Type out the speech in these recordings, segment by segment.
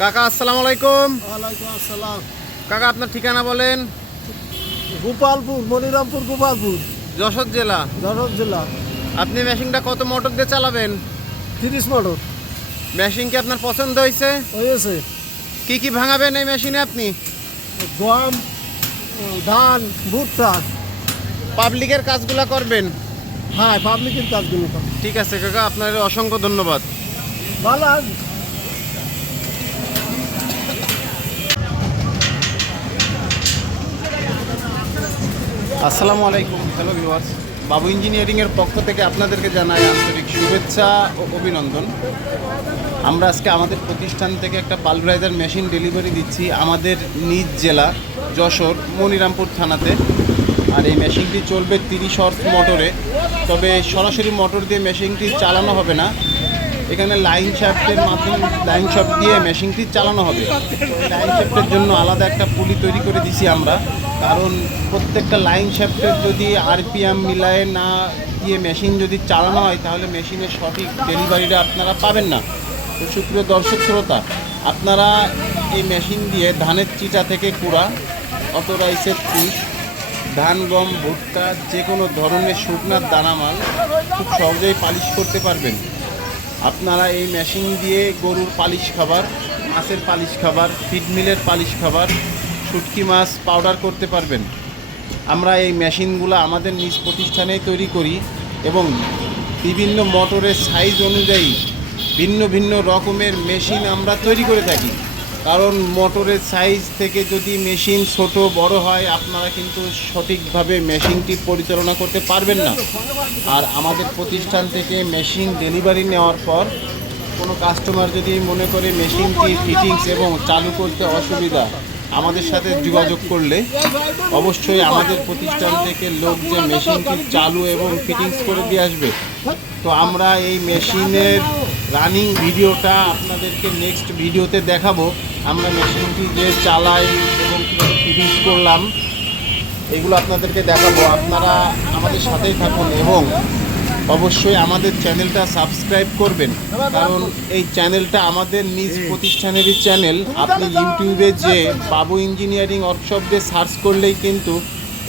কাকা আসসালামু আলাইকুম। ওয়ালাইকুম আসসালাম। কাকা আপনার ঠিকানা বলেন। গোপালপুর, মনিরামপুর, গোপালপুর, যশোর জেলা। যশোর জেলা। আপনি মেশিনটা কত মোটর দিয়ে চালাবেন? 30 মোটর মেশিন কি আপনার পছন্দ হয়েছে? হয়েছে। কি কি ভাঙাবেন এই মেশিনে আপনি? গম, ধান, ভুট্টা। পাবলিকের কাজগুলা করবেন? হ্যাঁ, পাবলিকের কাজগুলো করে। ঠিক আছে কাকা, আপনার অসংখ্য ধন্যবাদ। ভালো আছে। আসসালামু আলাইকুম। হ্যালো ভিউয়ার্স, বাবু ইঞ্জিনিয়ারিংয়ের পক্ষ থেকে আপনাদেরকে জানাই আন্তরিক শুভেচ্ছা ও অভিনন্দন। আমরা আজকে আমাদের প্রতিষ্ঠান থেকে একটা পালভারাইজার মেশিন ডেলিভারি দিচ্ছি আমাদের নিজ জেলা যশোর মনিরামপুর থানাতে। আর এই মেশিনটি চলবে 30 হর্স মোটরে। তবে সরাসরি মোটর দিয়ে মেশিনটি চালানো হবে না, এখানে লাইন শ্যাফটের মাধ্যমে লাইন শ্যাফট দিয়ে মেশিনটি চালানো হবে। লাইন শ্যাফটের জন্য আলাদা একটা পুলি তৈরি করে দিছি আমরা, কারণ প্রত্যেকটা লাইন শ্যাফটের যদি আরপিএম মিলায়ে না দিয়ে মেশিন যদি চালানো হয় তাহলে মেশিনের সঠিক ডেলিভারিটা আপনারা পাবেন না। তো সুপ্রিয় দর্শক শ্রোতা, আপনারা এই মেশিন দিয়ে ধানের চিটা থেকে কুড়া, অটোরাইসের তুষ, ধান, গম, ভুট্টা, যে কোনো ধরনের শুকনার দানামাল খুব সহজেই পালিশ করতে পারবেন। আপনারা এই মেশিন দিয়ে গরুর পালিশ খাবার, মাছের পালিশ খাবার, ফিড মিলের পালিশ খাবার, শুটকি মাছ পাউডার করতে পারবেন। আমরা এই মেশিনগুলো আমাদের নিজ প্রতিষ্ঠানেই তৈরি করি এবং বিভিন্ন মোটরের সাইজ অনুযায়ী ভিন্ন ভিন্ন রকমের মেশিন আমরা তৈরি করে থাকি। কারণ মোটরের সাইজ থেকে যদি মেশিন ছোট বড় হয় আপনারা কিন্তু সঠিকভাবে মেশিনটি পরিচালনা করতে পারবেন না। আর আমাদের প্রতিষ্ঠান থেকে মেশিন ডেলিভারি নেওয়ার পর কোনো কাস্টমার যদি মনে করে মেশিনটি ফিটিংস এবং চালু করতে অসুবিধা, আমাদের সাথে যোগাযোগ করলে অবশ্যই আমাদের প্রতিষ্ঠান থেকে লোক যে মেশিনটি চালু এবং ফিটিংস করে দিয়ে আসবে। তো আমরা এই মেশিনের রানিং ভিডিওটা আপনাদেরকে নেক্সট ভিডিওতে দেখাবো। আমরা মেশিনটি যে চালাই এবং কীভাবে ফিটিংস করলাম এগুলো আপনাদেরকে দেখাবো। আপনারা আমাদের সাথেই থাকুন এবং অবশ্যই আমাদের চ্যানেলটা সাবস্ক্রাইব করবেন, কারণ এই চ্যানেলটা আমাদের নিজ প্রতিষ্ঠানেরই চ্যানেল। আপনি ইউটিউবে যে বাবু ইঞ্জিনিয়ারিং ওয়ার্কশপ দিয়ে সার্চ করলেই কিন্তু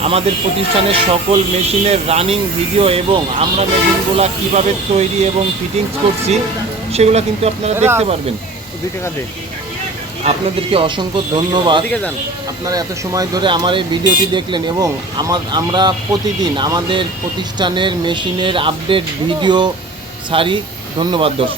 আমাদের প্রতিষ্ঠানের সকল মেশিনের রানিং ভিডিও এবং আমরা মেশিনগুলো কীভাবে তৈরি এবং ফিটিংস করছি সেগুলো কিন্তু আপনারা দেখতে পারবেন। 2 টাকা দে। আপনাদেরকে অসংখ্য ধন্যবাদ। আপনারা এত সময় ধরে আমার এই ভিডিওটি দেখলেন এবং আমরা প্রতিদিন আমাদের প্রতিষ্ঠানের মেশিনের আপডেট ভিডিও ছাড়ি। ধন্যবাদ দর্শক।